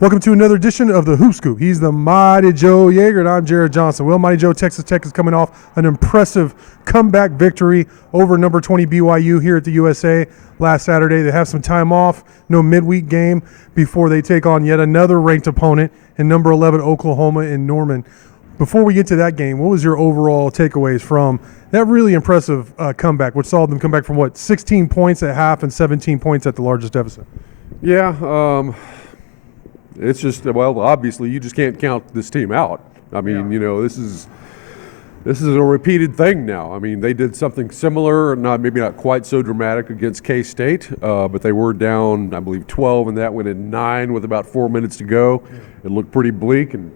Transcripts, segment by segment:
Welcome to another edition of the Hoop Scoop. He's the Mighty Joe Yeager, and I'm Jarret Jonson. Well, Mighty Joe, Texas Tech is coming off an impressive comeback victory over number 20 BYU here at the USA last Saturday. They have some time off, no midweek game before they take on yet another ranked opponent in number 11 Oklahoma in Norman. Before we get to that game, what was your overall takeaways from that really impressive comeback, which saw them come back from, 16 points at half and 17 points at the largest deficit? Yeah, it's just, well, obviously you just can't count this team out. I mean, this is a repeated thing now. I mean, they did something similar, maybe not quite so dramatic against K-State, but they were down, I believe, 12, and that went in 9 with about 4 minutes to go. It looked pretty bleak, and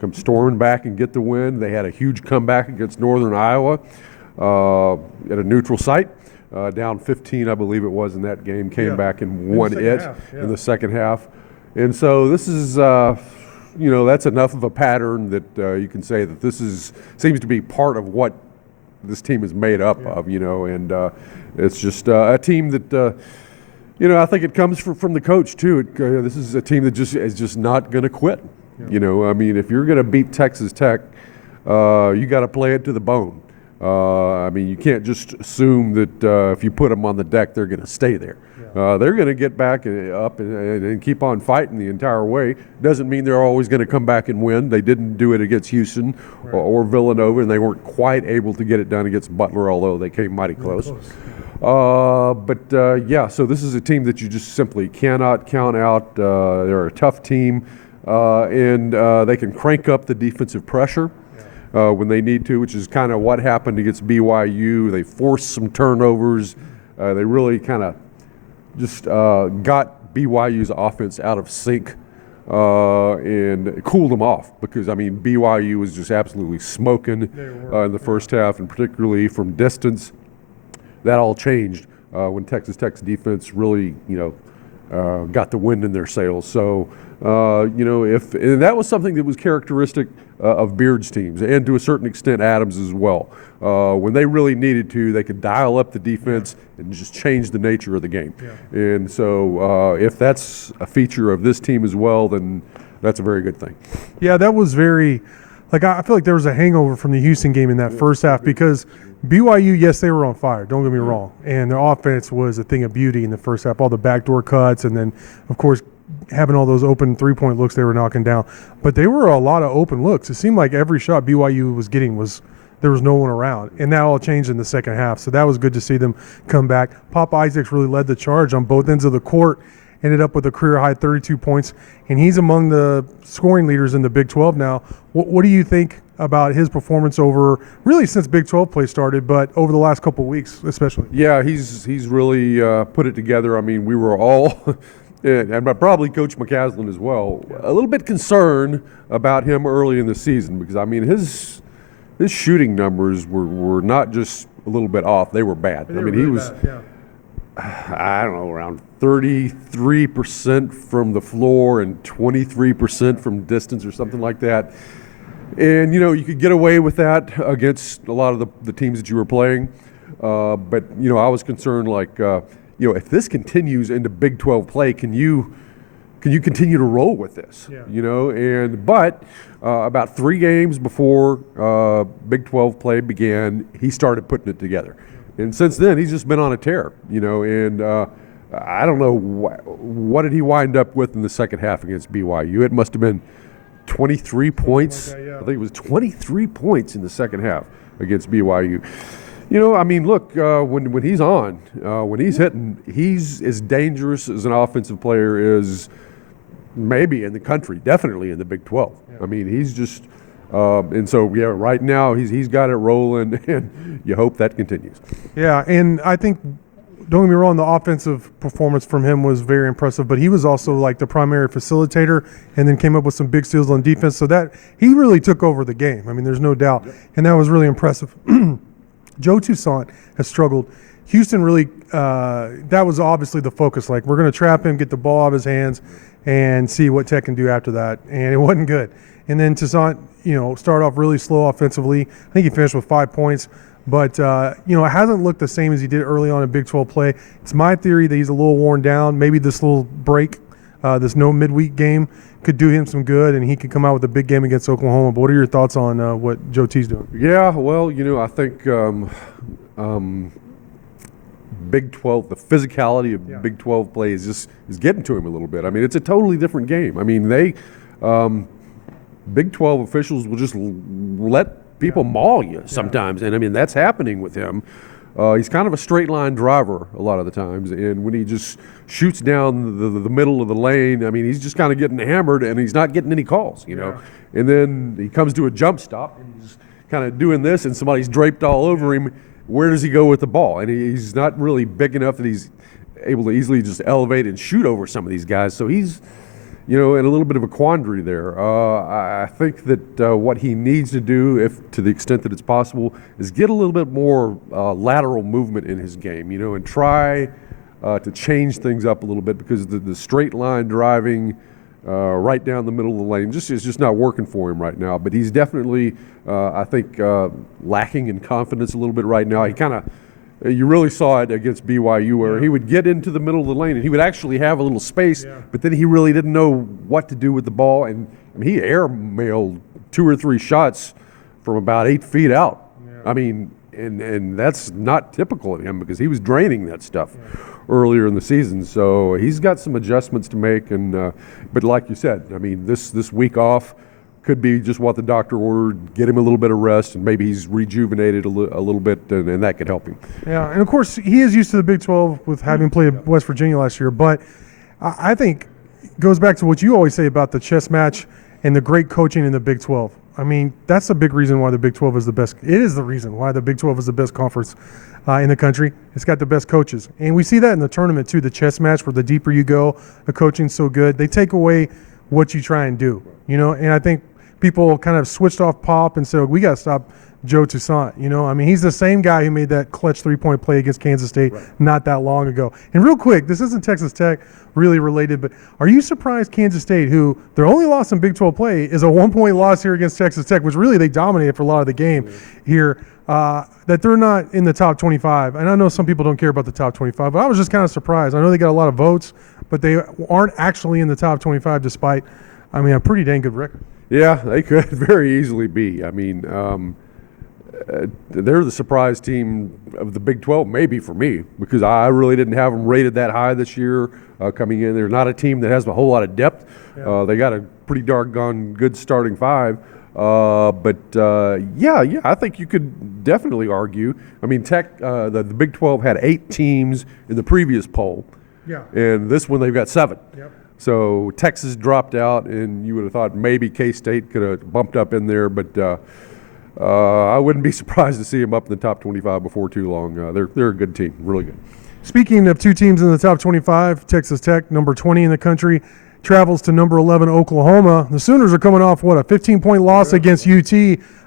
come storming back and get the win. They had a huge comeback against Northern Iowa at a neutral site. Down 15, I believe it was in that game, came back and won in the second half. And so this is, that's enough of a pattern that you can say that this seems to be part of what this team is made up of, and it's just a team that, I think it comes from the coach too. This is a team that is just not going to quit. I mean, if you're going to beat Texas Tech, you got to play it to the bone. I mean, you can't just assume that if you put them on the deck, they're going to stay there. They're going to get back up and keep on fighting the entire way. Doesn't mean they're always going to come back and win. They didn't do it against Houston or Villanova, and they weren't quite able to get it done against Butler, although they came mighty close. So this is a team that you just simply cannot count out. They're a tough team, and they can crank up the defensive pressure when they need to, which is kind of what happened against BYU. They forced some turnovers. They really kind of just got BYU's offense out of sync and cooled them off because, I mean, BYU was just absolutely smoking in the first half, and particularly from distance. That all changed when Texas Tech's defense really, got the wind in their sails. So, and that was something that was characteristic of Beard's teams, and to a certain extent Adams as well. When they really needed to, they could dial up the defense and just change the nature of the game. And so if that's a feature of this team as well, then that's a very good thing. Yeah, that was very – I feel like there was a hangover from the Houston game in that first half because BYU, yes, they were on fire, don't get me wrong, and their offense was a thing of beauty in the first half, all the backdoor cuts, and then, of course, having all those open three-point looks they were knocking down. But they were a lot of open looks. It seemed like every shot BYU was getting there was no one around, and that all changed in the second half. So that was good to see them come back. Pop Isaacs really led the charge on both ends of the court, ended up with a career-high 32 points, and he's among the scoring leaders in the Big 12 now. What do you think about his performance over, really since Big 12 play started, but over the last couple of weeks especially? Yeah, he's really put it together. I mean, we were all – and probably Coach McCaslin as well, a little bit concerned about him early in the season because, I mean, his shooting numbers were not just a little bit off, they were bad. I mean, he was, I don't know, around 33% from the floor and 23% from distance or something like that. And, you could get away with that against a lot of the teams that you were playing. But, I was concerned, if this continues into Big 12 play, can you continue to roll with this? But about 3 games before Big 12 play began, he started putting it together. And since then, he's just been on a tear, and I don't know what did he wind up with in the second half against BYU. It must have been 23 points. I think it was 23 points in the second half against BYU. I mean, look, when he's on, when he's hitting, he's as dangerous as an offensive player is maybe in the country, definitely in the Big 12. I mean, he's just and so, right now he's got it rolling, and you hope that continues. Yeah, and I think, don't get me wrong, the offensive performance from him was very impressive, but he was also like the primary facilitator and then came up with some big steals on defense, so that he really took over the game. I mean, there's no doubt, and that was really impressive. Joe Toussaint has struggled. Houston really, that was obviously the focus. Like, we're going to trap him, get the ball out of his hands, and see what Tech can do after that. And it wasn't good. And then Toussaint, started off really slow offensively. I think he finished with 5 points. But, it hasn't looked the same as he did early on in Big 12 play. It's my theory that he's a little worn down. Maybe this little break this no midweek game could do him some good, and he could come out with a big game against Oklahoma. But what are your thoughts on what Joe T's doing? Yeah, well, I think Big 12, the physicality of Big 12 play is getting to him a little bit. I mean, it's a totally different game. I mean, Big 12 officials will just let people maul you sometimes, and I mean that's happening with him. He's kind of a straight line driver a lot of the times, and when he just shoots down the middle of the lane, I mean he's just kind of getting hammered, and he's not getting any calls, you know. And then he comes to a jump stop, and he's kind of doing this, and somebody's draped all over him. Where does he go with the ball? And he's not really big enough that he's able to easily just elevate and shoot over some of these guys. So he's, in a little bit of a quandary there. I think that what he needs to do, if to the extent that it's possible, is get a little bit more lateral movement in his game, and try to change things up a little bit, because the straight line driving right down the middle of the lane is just not working for him right now. But he's definitely, I think, lacking in confidence a little bit right now. He kind of, you really saw it against BYU, where he would get into the middle of the lane and he would actually have a little space, but then he really didn't know what to do with the ball. And I mean, he airmailed 2 or 3 shots from about 8 feet out. I mean, and that's not typical of him, because he was draining that stuff earlier in the season. So he's got some adjustments to make. And but like you said, I mean, this week off could be just what the doctor ordered, get him a little bit of rest, and maybe he's rejuvenated a little bit, and that could help him. Yeah, and of course, he is used to the Big 12 with having played West Virginia last year, but I think it goes back to what you always say about the chess match and the great coaching in the Big 12. I mean, that's a big reason why the Big 12 is the best. It is the reason why the Big 12 is the best conference in the country. It's got the best coaches. And we see that in the tournament, too, the chess match, where the deeper you go, the coaching's so good. They take away what you try and do, and I think people kind of switched off Pop and said, we got to stop Joe Toussaint. I mean, he's the same guy who made that clutch 3-point play against Kansas State not that long ago. And real quick, this isn't Texas Tech really related, but are you surprised Kansas State, who their only loss in Big 12 play is a 1-point loss here against Texas Tech, which really they dominated for a lot of the game here, that they're not in the top 25? And I know some people don't care about the top 25, but I was just kind of surprised. I know they got a lot of votes, but they aren't actually in the top 25 despite, a pretty dang good record. Yeah, they could very easily be. I mean, they're the surprise team of the Big 12, maybe for me, because I really didn't have them rated that high this year coming in. They're not a team that has a whole lot of depth. They got a pretty doggone good starting 5. But I think you could definitely argue. I mean, Tech, the Big 12 had 8 teams in the previous poll. And this one they've got 7. So Texas dropped out, and you would have thought maybe K-State could have bumped up in there, but I wouldn't be surprised to see them up in the top 25 before too long. They're a good team, really good. Speaking of 2 teams in the top 25, Texas Tech, number 20 in the country, travels to number 11 Oklahoma. The Sooners are coming off, a 15-point loss against UT.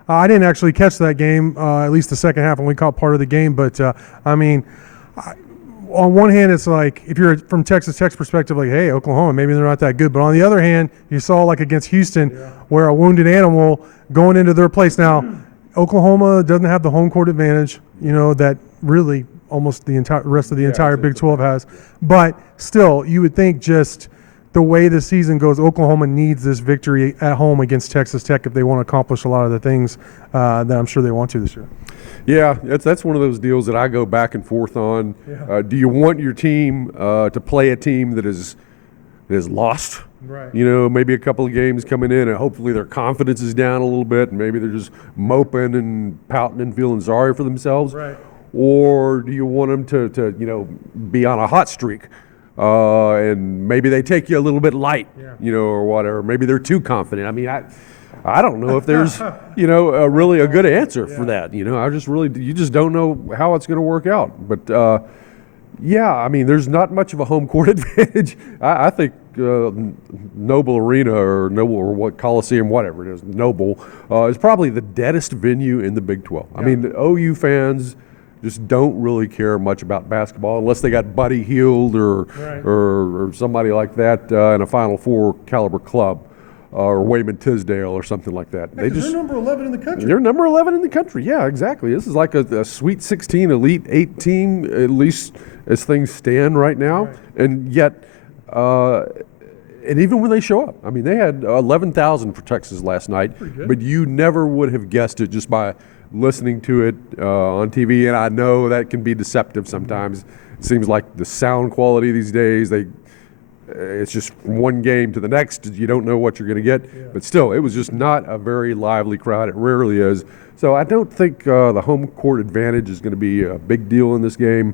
I didn't actually catch that game, at least the second half, and we caught part of the game, but on one hand, it's like, if you're from Texas Tech's perspective, like, hey, Oklahoma, maybe they're not that good. But on the other hand, you saw, like against Houston, where a wounded animal going into their place. Now, Oklahoma doesn't have the home court advantage, that really almost the entire rest of the entire Big 12 has. But still, you would think just the way the season goes, Oklahoma needs this victory at home against Texas Tech if they want to accomplish a lot of the things that I'm sure they want to this year. Yeah, that's one of those deals that I go back and forth on. Do you want your team to play a team that is lost? Right. Maybe a couple of games coming in, and hopefully their confidence is down a little bit, and maybe they're just moping and pouting and feeling sorry for themselves. Right. Or do you want them to be on a hot streak? And maybe they take you a little bit light, or whatever. Maybe they're too confident. I mean, I don't know if there's, really a good answer for that. You just don't know how it's going to work out. But, there's not much of a home court advantage. I think Noble Arena or what Coliseum, whatever it is, Noble, is probably the deadest venue in the Big 12. I mean, the OU fans just don't really care much about basketball unless they got Buddy Hield or somebody like that in a Final Four caliber club. Or Wayman Tisdale or something like that. They're number 11 in the country. They're number 11 in the country. Yeah, exactly. This is like a Sweet 16, Elite 8 team, at least as things stand right now. And yet, and even when they show up, I mean, they had 11,000 for Texas last night, but you never would have guessed it just by listening to it on TV. And I know that can be deceptive sometimes. It seems like the sound quality these days, it's just from one game to the next. You don't know what you're going to get. Yeah. But still, it was just not a very lively crowd. It rarely is. So I don't think the home court advantage is going to be a big deal in this game.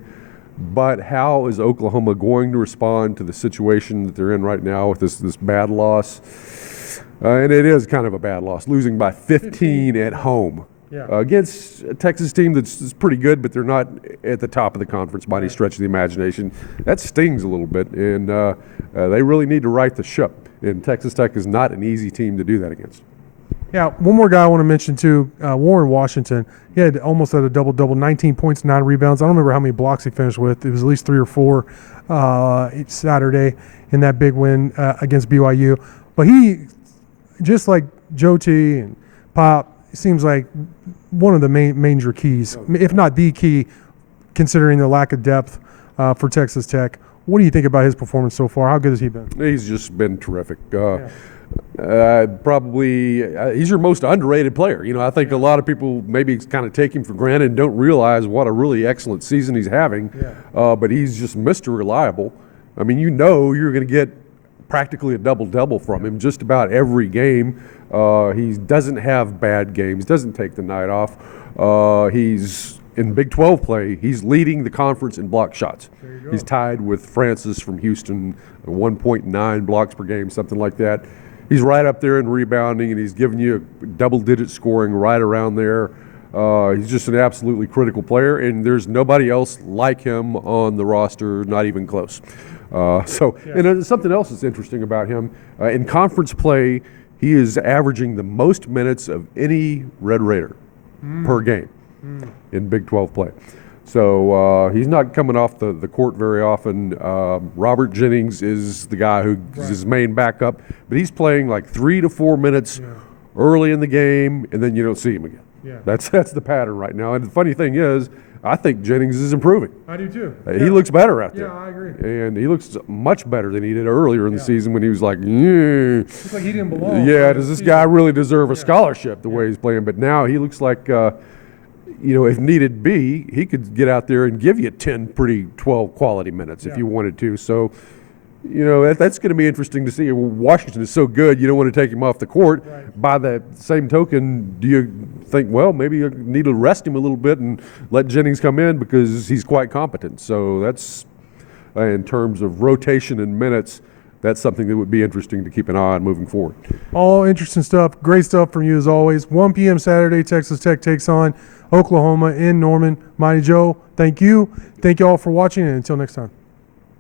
But how is Oklahoma going to respond to the situation that they're in right now with this bad loss? And it is kind of a bad loss, losing by 15 at home. Yeah. Against a Texas team that's pretty good, but they're not at the top of the conference by any stretch of the imagination. That stings a little bit, and they really need to right the ship. And Texas Tech is not an easy team to do that against. Yeah, one more guy I want to mention too, Warren Washington. He had almost had a double-double, 19 points, 9 rebounds. I don't remember how many blocks he finished with. It was at least 3 or 4 each Saturday in that big win against BYU. But he, just like Joe T and Pop, seems like one of the major keys, if not the key, considering the lack of depth for Texas Tech. What do you think about his performance so far? How good has he been? He's just been terrific. Probably he's your most underrated player. You know, I think a lot of people maybe kind of take him for granted and don't realize what a really excellent season he's having. But he's just Mr. Reliable. I mean, you know you're going to get practically a double-double from him just about every game. He doesn't have bad games, doesn't take the night off. He's in Big 12 play, he's leading the conference in block shots. He's tied with Francis from Houston, 1.9 blocks per game, something like that. He's right up there in rebounding, and he's giving you double-digit scoring right around there. He's just an absolutely critical player, and there's nobody else like him on the roster, not even close. And something else that's interesting about him, in conference play, he is averaging the most minutes of any Red Raider per game in Big 12 play. So he's not coming off the court very often. Robert Jennings is the guy who's his main backup, but he's playing like 3 to 4 minutes early in the game, and then you don't see him again. That's the pattern right now. And the funny thing is, I think Jennings is improving. I do too. He looks better out there. Yeah, I agree. And he looks much better than he did earlier in the season when he was like, looks like he didn't belong. Yeah, does this guy really deserve a scholarship the way he's playing? But now he looks like, if needed be, he could get out there and give you 10 pretty 12 quality minutes if you wanted to. So, that's going to be interesting to see. Washington is so good, you don't want to take him off the court. By that same token, do you think, well, maybe you need to rest him a little bit and let Jennings come in because he's quite competent. So that's, in terms of rotation and minutes, that's something that would be interesting to keep an eye on moving forward. All interesting stuff. Great stuff from you as always. 1 p.m. Saturday, Texas Tech takes on Oklahoma in Norman. Mighty Joe, thank you. Thank you all for watching, and until next time.